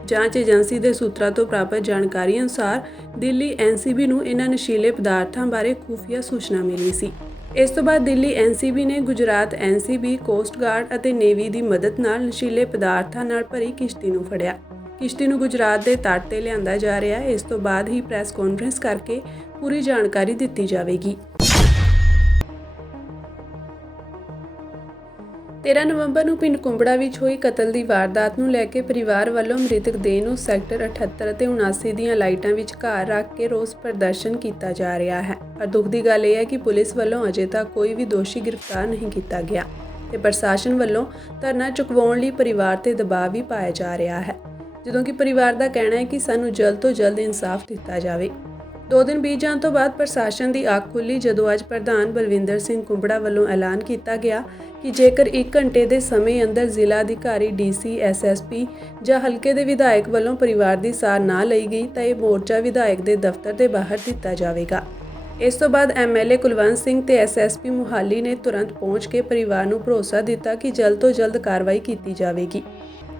ਜਾਂਚ ਏਜੰਸੀ ਦੇ ਸੂਤਰਾਂ ਤੋਂ ਪ੍ਰਾਪਤ ਜਾਣਕਾਰੀ ਅਨੁਸਾਰ ਦਿੱਲੀ NCB ਨੂੰ ਇਹਨਾਂ ਨਸ਼ੀਲੇ ਪਦਾਰਥਾਂ ਬਾਰੇ ਖੁਫੀਆ ਸੂਚਨਾ ਮਿਲੀ ਸੀ। ਇਸ ਤੋਂ ਬਾਅਦ ਦਿੱਲੀ NCB ਨੇ ਗੁਜਰਾਤ NCB, ਕੋਸਟ ਗਾਰਡ ਅਤੇ ਨੇਵੀ ਦੀ ਮਦਦ ਨਾਲ ਨਸ਼ੀਲੇ ਪਦਾਰਥਾਂ ਨਾਲ ਭਰੀ ਕਿਸ਼ਤੀ ਨੂੰ ਫੜਿਆ। ਕਿਸ਼ਤੀ ਨੂੰ ਗੁਜਰਾਤ ਦੇ ਤੱਟ ਤੇ ਲਿਆਂਦਾ ਜਾ ਰਿਹਾ ਹੈ। ਇਸ ਤੋਂ ਬਾਅਦ ਹੀ ਪ੍ਰੈਸ ਕਾਨਫਰੰਸ ਕਰਕੇ ਪੂਰੀ ਜਾਣਕਾਰੀ ਦਿੱਤੀ ਜਾਵੇਗੀ। 13 ਨਵੰਬਰ ਨੂੰ ਪਿੰਡ ਕੁੰਬੜਾ ਵਿੱਚ ਹੋਈ ਕਤਲ ਦੀ ਵਾਰਦਾਤ ਨੂੰ ਲੈ ਕੇ ਪਰਿਵਾਰ ਵੱਲੋਂ ਮ੍ਰਿਤਕ ਦੇਹ ਨੂੰ ਸੈਕਟਰ 78 ਅਤੇ 79 ਦੀਆਂ ਲਾਈਟਾਂ ਵਿੱਚ ਘਰ ਰੱਖ ਕੇ ਰੋਸ ਪ੍ਰਦਰਸ਼ਨ ਕੀਤਾ ਜਾ ਰਿਹਾ ਹੈ। ਪਰ ਦੁੱਖ ਦੀ ਗੱਲ ਇਹ ਹੈ ਕਿ ਪੁਲਿਸ ਵੱਲੋਂ ਅਜੇ ਤੱਕ ਕੋਈ ਵੀ ਦੋਸ਼ੀ ਗ੍ਰਿਫਤਾਰ ਨਹੀਂ ਕੀਤਾ ਗਿਆ ਤੇ ਪ੍ਰਸ਼ਾਸਨ ਵੱਲੋਂ ਧਰਨਾ ਚੁਕਵਾਉਣ ਲਈ ਪਰਿਵਾਰ ਤੇ ਦਬਾਅ ਵੀ ਪਾਇਆ ਜਾ ਰਿਹਾ ਹੈ, ਜਦੋਂ ਕਿ ਪਰਿਵਾਰ ਦਾ ਕਹਿਣਾ ਹੈ ਕਿ ਸਾਨੂੰ ਜਲਦ ਤੋਂ ਜਲਦ ਇਨਸਾਫ ਦਿੱਤਾ ਜਾਵੇ। 2 ਦਿਨ ਬੀਤ ਜਾਣ ਤੋਂ ਬਾਅਦ ਪ੍ਰਸ਼ਾਸਨ ਦੀ ਅੱਖ ਖੁੱਲੀ ਜਦੋਂ ਅੱਜ ਪ੍ਰਧਾਨ ਬਲਵਿੰਦਰ ਸਿੰਘ ਕੁੰਬੜਾ ਵੱਲੋਂ ਐਲਾਨ ਕੀਤਾ ਗਿਆ ਕਿ ਜੇਕਰ 1 ਘੰਟੇ ਦੇ ਸਮੇਂ ਅੰਦਰ ਜ਼ਿਲ੍ਹਾ ਅਧਿਕਾਰੀ DC SSP ਜਾਂ ਹਲਕੇ ਦੇ ਵਿਧਾਇਕ ਵੱਲੋਂ ਪਰਿਵਾਰ ਦੀ ਸਾਰ ਨਾ ਲਈ ਗਈ ਤਾਂ ਇਹ ਮੋਰਚਾ ਵਿਧਾਇਕ ਦੇ ਦਫ਼ਤਰ ਦੇ ਬਾਹਰ ਦਿੱਤਾ ਜਾਵੇਗਾ। ਇਸ ਤੋਂ ਬਾਅਦ MLA ਕੁਲਵੰਤ ਸਿੰਘ ਤੇ SSP ਮੁਹਾਲੀ ਨੇ ਤੁਰੰਤ ਪਹੁੰਚ ਕੇ ਪਰਿਵਾਰ ਨੂੰ ਭਰੋਸਾ ਦਿੱਤਾ ਕਿ ਜਲਦ ਤੋਂ ਜਲਦ ਕਾਰਵਾਈ ਕੀਤੀ ਜਾਵੇਗੀ।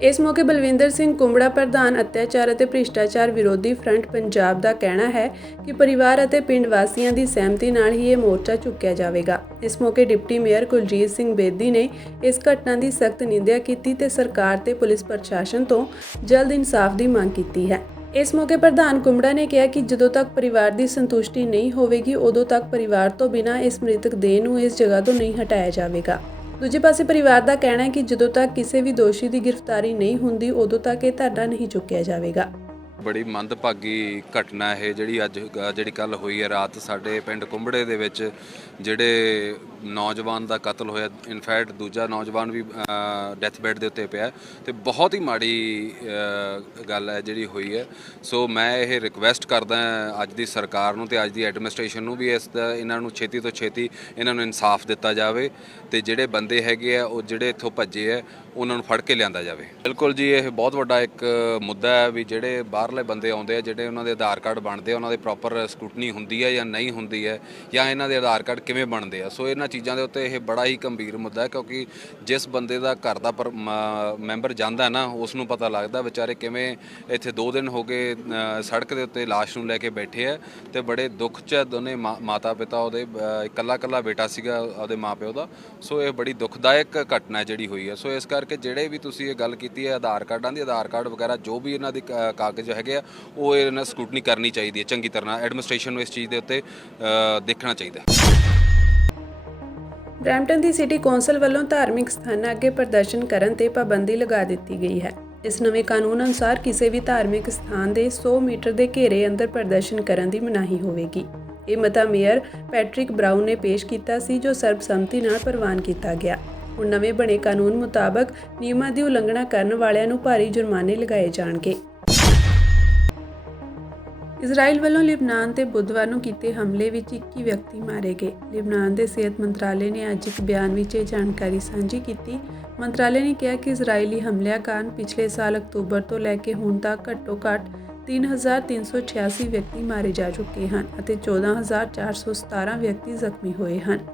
ਇਸ ਮੌਕੇ ਬਲਵਿੰਦਰ ਸਿੰਘ ਕੁੰਬੜਾ ਪ੍ਰਧਾਨ ਅਤਿਆਚਾਰ ਅਤੇ ਭ੍ਰਿਸ਼ਟਾਚਾਰ ਵਿਰੋਧੀ ਫਰੰਟ ਪੰਜਾਬ ਦਾ ਕਹਿਣਾ ਹੈ ਕਿ ਪਰਿਵਾਰ ਅਤੇ ਪਿੰਡ ਵਾਸੀਆਂ ਦੀ ਸਹਿਮਤੀ ਨਾਲ ਹੀ ਇਹ ਮੋਰਚਾ ਚੁੱਕਿਆ ਜਾਵੇਗਾ। ਇਸ ਮੌਕੇ ਡਿਪਟੀ ਮੇਅਰ ਕੁਲਜੀਤ ਸਿੰਘ ਬੇਦੀ ਨੇ ਇਸ ਘਟਨਾ ਦੀ ਸਖਤ ਨਿੰਦਿਆ ਕੀਤੀ ਤੇ ਸਰਕਾਰ ਤੇ ਪੁਲਿਸ ਪ੍ਰਸ਼ਾਸਨ ਤੋਂ ਜਲਦ ਇਨਸਾਫ ਦੀ ਮੰਗ ਕੀਤੀ ਹੈ। ਇਸ ਮੌਕੇ ਪ੍ਰਧਾਨ ਕੁੰਬੜਾ ਨੇ ਕਿਹਾ ਕਿ ਜਦੋਂ ਤੱਕ ਪਰਿਵਾਰ ਦੀ ਸੰਤੁਸ਼ਟੀ ਨਹੀਂ ਹੋਵੇਗੀ ਉਦੋਂ ਤੱਕ ਪਰਿਵਾਰ ਤੋਂ ਬਿਨਾਂ ਇਸ ਮ੍ਰਿਤਕ ਦੇਹ ਨੂੰ ਇਸ ਜਗ੍ਹਾ ਤੋਂ ਨਹੀਂ ਹਟਾਇਆ ਜਾਵੇਗਾ। ਦੂਜੇ ਪਾਸੇ ਪਰਿਵਾਰ ਦਾ ਕਹਿਣਾ ਹੈ ਕਿ ਜਦੋਂ ਤੱਕ ਕਿਸੇ ਵੀ ਦੋਸ਼ੀ ਦੀ ਗ੍ਰਿਫਤਾਰੀ ਨਹੀਂ ਹੁੰਦੀ ਉਦੋਂ ਤੱਕ ਇਹ ਧਰਨਾ ਨਹੀਂ ਚੁੱਕਿਆ ਜਾਵੇਗਾ। ਬੜੀ ਮੰਦਭਾਗੀ ਘਟਨਾ ਇਹ ਜਿਹੜੀ ਕੱਲ ਹੋਈ ਹੈ ਰਾਤ ਸਾਡੇ ਪਿੰਡ ਕੁੰਬੜੇ ਦੇ ਵਿੱਚ ਜਿਹੜੇ ਨੌਜਵਾਨ ਦਾ ਕਤਲ ਹੋਇਆ। ਇਨਫੈਕਟ ਦੂਜਾ ਨੌਜਵਾਨ ਵੀ ਡੈਥ ਬੈੱਡ ਦੇ ਉੱਤੇ ਪਿਆ ਤੇ ਬਹੁਤ ਹੀ ਮਾੜੀ ਗੱਲ ਹੈ ਜਿਹੜੀ ਹੋਈ ਹੈ। ਸੋ ਮੈਂ ਇਹ ਰਿਕੁਐਸਟ ਕਰਦਾ ਅੱਜ ਦੀ ਸਰਕਾਰ ਨੂੰ ਤੇ ਅੱਜ ਦੀ ਐਡਮਿਨਿਸਟ੍ਰੇਸ਼ਨ ਨੂੰ ਵੀ ਇਹਨਾਂ ਨੂੰ ਛੇਤੀ ਤੋਂ ਛੇਤੀ ਇਹਨਾਂ ਨੂੰ ਇਨਸਾਫ ਦਿੱਤਾ ਜਾਵੇ ਤੇ ਜਿਹੜੇ ਬੰਦੇ ਹੈਗੇ ਆ ਉਹ ਜਿਹੜੇ ਇੱਥੋਂ ਭੱਜੇ ਆ ਉਹਨਾਂ ਨੂੰ ਫੜ ਕੇ ਲਿਆਂਦਾ ਜਾਵੇ। ਬਿਲਕੁਲ ਜੀ, ਇਹ ਬਹੁਤ ਵੱਡਾ ਇੱਕ ਮੁੱਦਾ ਹੈ ਵੀ ਜਿਹੜੇ ਬਾਹਰਲੇ ਬੰਦੇ ਆਉਂਦੇ ਆ, ਜਿਹੜੇ ਉਹਨਾਂ ਦੇ ਆਧਾਰ ਕਾਰਡ ਬਣਦੇ ਆ, ਉਹਨਾਂ ਦੇ ਪ੍ਰੋਪਰ ਸਕੂਟਨੀ ਹੁੰਦੀ ਹੈ ਜਾਂ ਨਹੀਂ ਹੁੰਦੀ ਹੈ, ਜਾਂ ਇਹਨਾਂ ਦੇ ਆਧਾਰ ਕਾਰਡ ਕਿਵੇਂ ਬਣਦੇ ਆ। ਸੋ ਇਹਨਾਂ ਚੀਜ਼ਾਂ ਦੇ ਉੱਤੇ ਇਹ ਬੜਾ ਹੀ ਗੰਭੀਰ ਮੁੱਦਾ ਹੈ, ਕਿਉਂਕਿ ਜਿਸ ਬੰਦੇ ਦਾ ਘਰ ਦਾ ਮੈਂਬਰ ਜਾਂਦਾ ਨਾ ਉਸ ਨੂੰ ਪਤਾ ਲੱਗਦਾ ਵਿਚਾਰੇ ਕਿਵੇਂ ਇੱਥੇ 2 ਦਿਨ ਹੋ ਗਏ ਸੜਕ ਦੇ ਉੱਤੇ ਲਾਸ਼ ਨੂੰ ਲੈ ਕੇ ਬੈਠੇ ਆ ਤੇ ਬੜੇ ਦੁੱਖ 'ਚ ਦੋਨੇ ਮਾਤਾ ਪਿਤਾ ਉਹਦੇ ਇਕੱਲਾ ਬੇਟਾ ਸੀਗਾ ਉਹਦੇ ਮਾਂ ਪਿਓ ਦਾ। ਸੋ ਇਹ ਬੜੀ ਦੁਖਦਾਇਕ ਘਟਨਾ ਜਿਹੜੀ ਹੋਈ ਹੈ। ਸੋ ਇਸ ਕਰਕੇ ਜਿਹੜੇ ਵੀ ਤੁਸੀਂ ਇਹ ਗੱਲ ਕੀਤੀ ਹੈ ਆਧਾਰ ਕਾਰਡਾਂ ਦੀ, ਆਧਾਰ ਕਾਰਡ ਵਗੈਰਾ ਜੋ ਵੀ ਇਹਨਾਂ ਦੀ ਕਾਗਜ਼ ਹੈਗੇ ਆ ਉਹ ਇਹਨਾਂ ਸਕੂਟਨੀ ਕਰਨੀ ਚਾਹੀਦੀ ਹੈ ਚੰਗੀ ਤਰ੍ਹਾਂ। ਐਡਮਿਨਿਸਟ੍ਰੇਸ਼ਨ ਨੂੰ ਇਸ ਚੀਜ਼ ਦੇ ਉੱਤੇ ਦੇਖਣਾ ਚਾਹੀਦਾ ਹੈ। ਬਰੈਂਪਟਨ ਦੀ ਸਿਟੀ ਕੌਂਸਲ ਵੱਲੋਂ ਧਾਰਮਿਕ ਸਥਾਨਾਂ ਅੱਗੇ ਪ੍ਰਦਰਸ਼ਨ ਕਰਨ ਤੇ ਪਾਬੰਦੀ ਲਗਾ ਦਿੱਤੀ ਗਈ ਹੈ। ਇਸ ਨਵੇਂ ਕਾਨੂੰਨ ਅਨੁਸਾਰ ਕਿਸੇ ਵੀ ਧਾਰਮਿਕ ਸਥਾਨ ਦੇ 100 ਮੀਟਰ ਦੇ ਘੇਰੇ ਅੰਦਰ ਪ੍ਰਦਰਸ਼ਨ ਕਰਨ ਦੀ ਮਨਾਹੀ ਹੋਵੇਗੀ। ਇਹ ਮਤਾ ਮੇਅਰ ਪੈਟਰਿਕ ਬਰਾਊਨ ਨੇ ਪੇਸ਼ ਕੀਤਾ ਸੀ, ਜੋ ਸਰਬਸੰਮਤੀ ਨਾਲ ਪ੍ਰਵਾਨ ਕੀਤਾ ਗਿਆ। ਹੁਣ ਨਵੇਂ ਬਣੇ ਕਾਨੂੰਨ ਮੁਤਾਬਕ ਨਿਯਮਾਂ ਦੀ ਉਲੰਘਣਾ ਕਰਨ ਵਾਲਿਆਂ ਨੂੰ ਭਾਰੀ ਜੁਰਮਾਨੇ ਲਗਾਏ ਜਾਣਗੇ। ਇਜ਼ਰਾਈਲ ਵੱਲੋਂ ਲਿਬਨਾਨ ਤੇ ਬੁੱਧਵਾਰ ਨੂੰ ਕੀਤੇ ਹਮਲੇ ਵਿੱਚ 21 ਵਿਅਕਤੀ ਮਾਰੇ ਗਏ। ਲਿਬਨਾਨ ਦੇ ਸਿਹਤ ਮੰਤਰਾਲੇ ਨੇ ਅੱਜ ਇੱਕ ਬਿਆਨ ਵਿੱਚ ਇਹ ਜਾਣਕਾਰੀ ਸਾਂਝੀ ਕੀਤੀ। ਮੰਤਰਾਲੇ ਨੇ ਕਿਹਾ ਕਿ ਇਜ਼ਰਾਈਲੀ ਹਮਲਿਆਂ ਕਾਰਨ ਪਿਛਲੇ ਸਾਲ ਅਕਤੂਬਰ ਤੋਂ ਲੈ ਕੇ ਹੁਣ ਤੱਕ ਘੱਟੋ-ਘੱਟ 3,386 ਵਿਅਕਤੀ ਮਾਰੇ ਜਾ ਚੁੱਕੇ ਹਨ ਅਤੇ 14,417 ਵਿਅਕਤੀ ਜ਼ਖਮੀ ਹੋਏ ਹਨ।